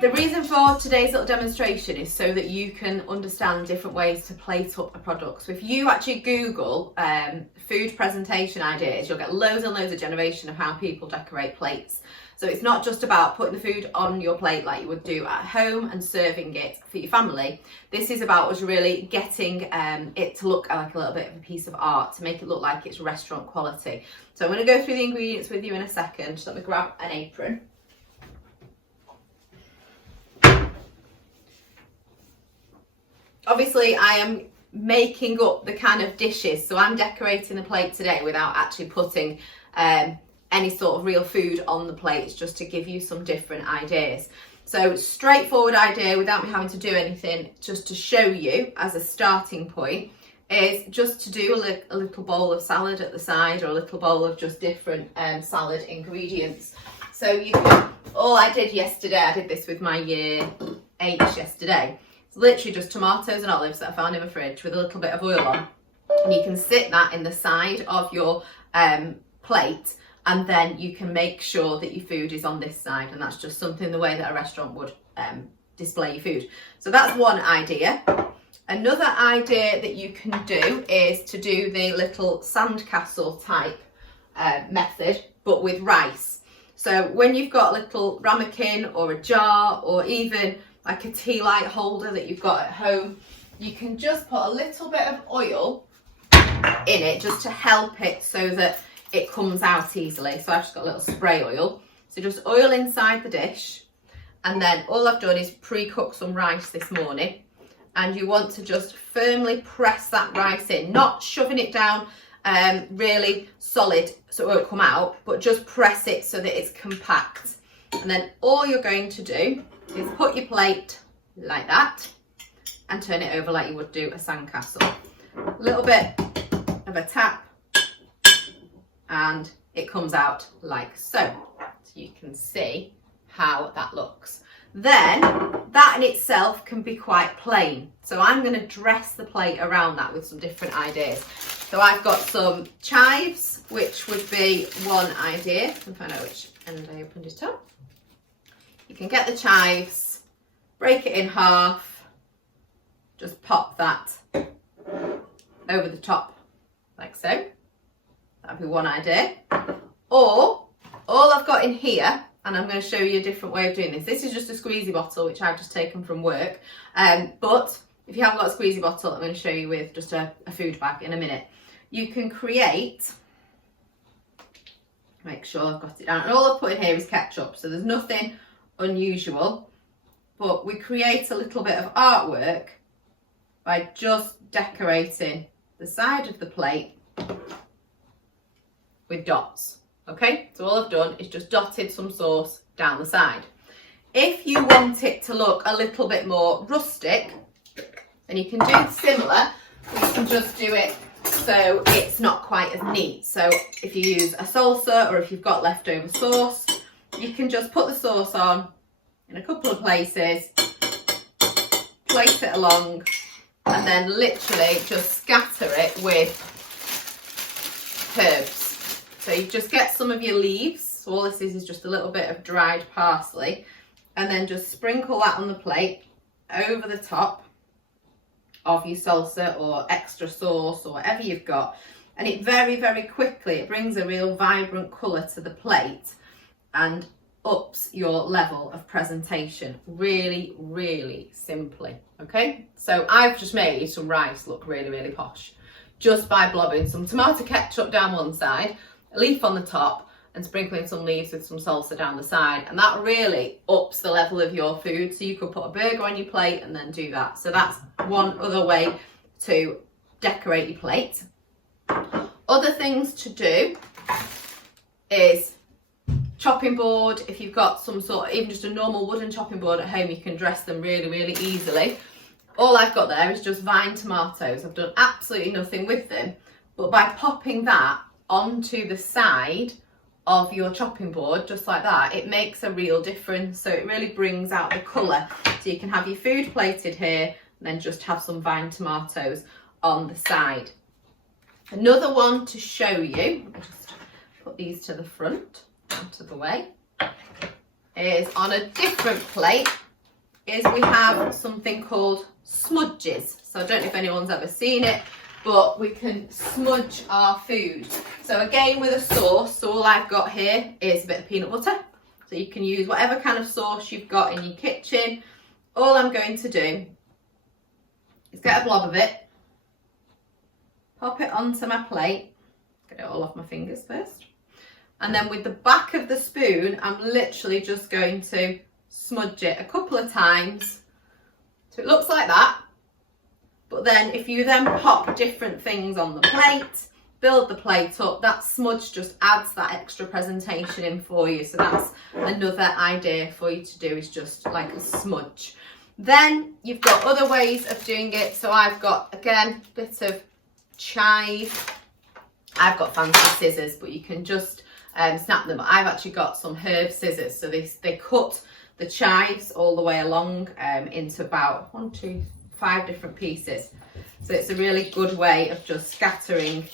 The reason for today's little demonstration is so that you can understand different ways to plate up a product. So if you actually Google food presentation ideas, you'll get loads and loads of generation of how people decorate plates. So it's not just about putting the food on your plate like you would do at home and serving it for your family. This is about us really getting it to look like a little bit of a piece of art, to make it look like it's restaurant quality. So I'm going to go through the ingredients with you in a second. Just let me grab an apron. Obviously, I am making up the kind of dishes, so I'm decorating the plate today without actually putting any sort of real food on the plates, just to give you some different ideas. So straightforward idea without me having to do anything, just to show you as a starting point, is just to do a little bowl of salad at the side, or a little bowl of just different salad ingredients. So you can, all I did yesterday, I did this with my year 8 yesterday. Literally just tomatoes and olives that I found in my fridge with a little bit of oil on, and you can sit that in the side of your plate, and then you can make sure that your food is on this side, and that's just something the way that a restaurant would display your food. So that's one idea. Another idea that you can do is to do the little sandcastle type method, but with rice. So when you've got a little ramekin or a jar, or even like a tea light holder that you've got at home, you can just put a little bit of oil in it just to help it so that it comes out easily. So I've just got a little spray oil. So just oil inside the dish, and then all I've done is pre-cook some rice this morning, and you want to just firmly press that rice in, not shoving it down really solid so it won't come out, but just press it so that it's compact. And then all you're going to do is put your plate like that and turn it over like you would do a sandcastle. A little bit of a tap and it comes out like so. So you can see how that looks. Then that in itself can be quite plain. So I'm going to dress the plate around that with some different ideas. So I've got some chives, which would be one idea. I can find out which end I opened it up. You can get the chives, break it in half, just pop that over the top like so. That'd be one idea. Or all I've got in here, and I'm going to show you a different way of doing this. This is just a squeezy bottle, which I've just taken from work. But if you haven't got a squeezy bottle, I'm going to show you with just a food bag in a minute. You can create, make sure I've got it down. And all I've put in here is ketchup, so there's nothing unusual, but we create a little bit of artwork by just decorating the side of the plate with dots. Okay, so all I've done is just dotted some sauce down the side. If you want it to look a little bit more rustic, then you can do similar. You can just do it so it's not quite as neat. So if you use a salsa, or if you've got leftover sauce, you can just put the sauce on in a couple of places, place it along, and then literally just scatter it with herbs. So you just get some of your leaves. So all this is just a little bit of dried parsley, and then just sprinkle that on the plate over the top of your salsa or extra sauce or whatever you've got. And it very, very quickly, it brings a real vibrant colour to the plate and ups your level of presentation really, really simply. Okay, so I've just made some rice look really, really posh just by blobbing some tomato ketchup down one side, a leaf on the top, and sprinkling some leaves with some salsa down the side, and that really ups the level of your food. So you could put a burger on your plate and then do that. So that's one other way to decorate your plate. Other things to do is chopping board. If you've got some sort of, even just a normal wooden chopping board at home, you can dress them really, really easily. All I've got there is just vine tomatoes. I've done absolutely nothing with them, but by popping that onto the side of your chopping board, just like that, it makes a real difference. So it really brings out the colour. So you can have your food plated here and then just have some vine tomatoes on the side. Another one to show you, I'll just put these to the front, out of the way, is on a different plate. is we have something called smudges. So I don't know if anyone's ever seen it, but we can smudge our food. So again, with a sauce, so all I've got here is a bit of peanut butter. So you can use whatever kind of sauce you've got in your kitchen. All I'm going to do is get a blob of it, pop it onto my plate, get it all off my fingers first. And then with the back of the spoon, I'm literally just going to smudge it a couple of times. So it looks like that. But then if you then pop different things on the plate, build the plate up, that smudge just adds that extra presentation in for you. So that's another idea for you to do, is just like a smudge. Then you've got other ways of doing it. So I've got, again, a bit of chive. I've got fancy scissors, but you can just snap them. I've actually got some herb scissors. So they cut the chives all the way along into about 1, 2, 5 different pieces. So it's a really good way of just scattering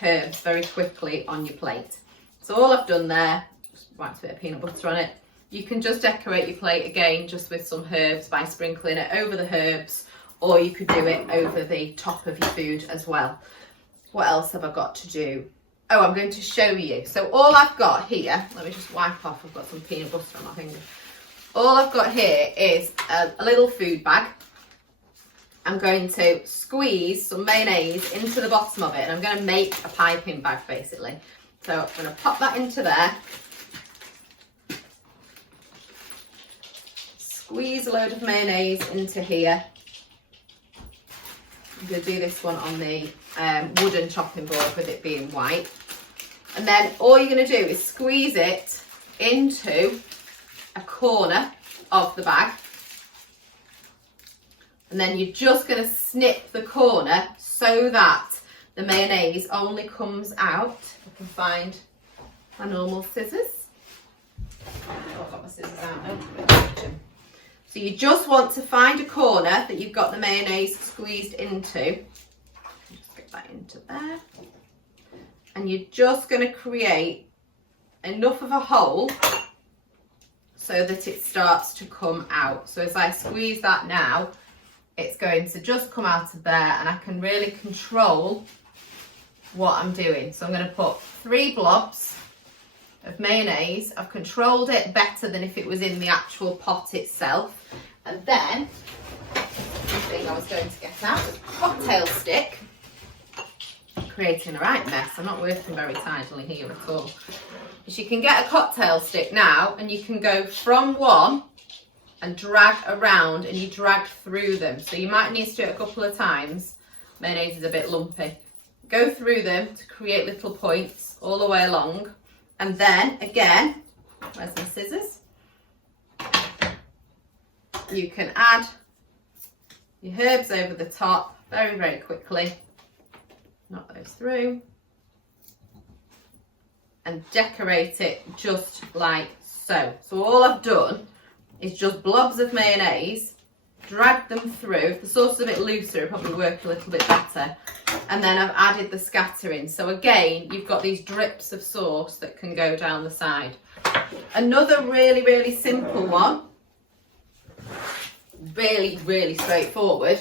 herbs very quickly on your plate. So all I've done there, just wiped a bit of peanut butter on it. You can just decorate your plate again just with some herbs by sprinkling it over the herbs, or you could do it over the top of your food as well. What else have I got to do? Oh, I'm going to show you. So all I've got here, let me just wipe off, I've got some peanut butter on my finger. All I've got here is a little food bag. I'm going to squeeze some mayonnaise into the bottom of it, and I'm going to make a piping bag basically. So I'm going to pop that into there. Squeeze a load of mayonnaise into here. I'm going to do this one on the wooden chopping board with it being white. And then all you're going to do is squeeze it into a corner of the bag. And then you're just going to snip the corner so that the mayonnaise only comes out. If I can find my normal scissors. Oh, I've got my scissors out now. So you just want to find a corner that you've got the mayonnaise squeezed into. Just get that into there. And you're just going to create enough of a hole so that it starts to come out. So as I squeeze that now, it's going to just come out of there, and I can really control what I'm doing. So I'm going to put 3 blobs of mayonnaise. I've controlled it better than if it was in the actual pot itself. And then the thing I was going to get out was a cocktail stick. Creating a right mess. I'm not working very tidily here at all. But you can get a cocktail stick now, and you can go from one and drag around, and you drag through them. So you might need to do it a couple of times. Mayonnaise is a bit lumpy. Go through them to create little points all the way along. And then again, where's my scissors? You can add your herbs over the top very, very quickly. Knock those through. And decorate it just like so. So all I've done is just blobs of mayonnaise, drag them through. If the sauce is a bit looser, it'll probably work a little bit better. And then I've added the scattering. So again, you've got these drips of sauce that can go down the side. Another really, really simple one, really, really straightforward,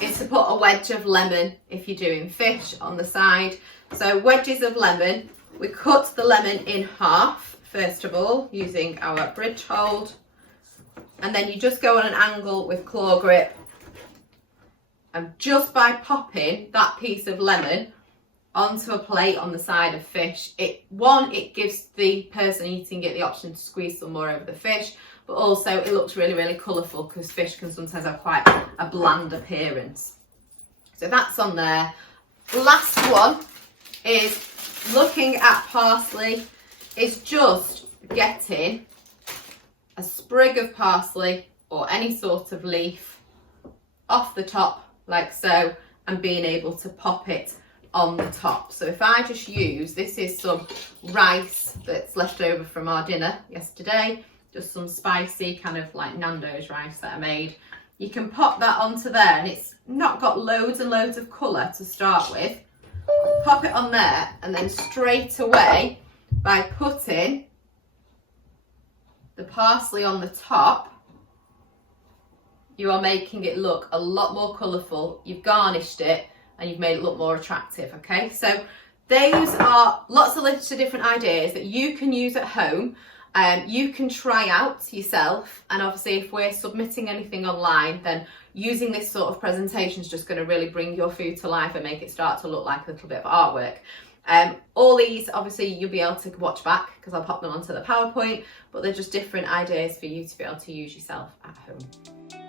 is to put a wedge of lemon if you're doing fish on the side. So wedges of lemon, we cut the lemon in half, first of all, using our bridge hold. And then you just go on an angle with claw grip, and just by popping that piece of lemon onto a plate on the side of fish, it gives the person eating it the option to squeeze some more over the fish, but also it looks really, really colourful, because fish can sometimes have quite a bland appearance. So that's on there. Last one is looking at parsley, is just getting a sprig of parsley or any sort of leaf off the top like so, and being able to pop it on the top. So if I just use, this is some rice that's left over from our dinner yesterday, just some spicy kind of like Nando's rice that I made. You can pop that onto there, and it's not got loads and loads of colour to start with. Pop it on there, and then straight away, by putting the parsley on the top, you are making it look a lot more colourful. You've garnished it and you've made it look more attractive, okay? So those are lots of different ideas that you can use at home. You can try out yourself, and obviously if we're submitting anything online, then using this sort of presentation is just going to really bring your food to life and make it start to look like a little bit of artwork. All these obviously you'll be able to watch back because I'll pop them onto the PowerPoint, but they're just different ideas for you to be able to use yourself at home.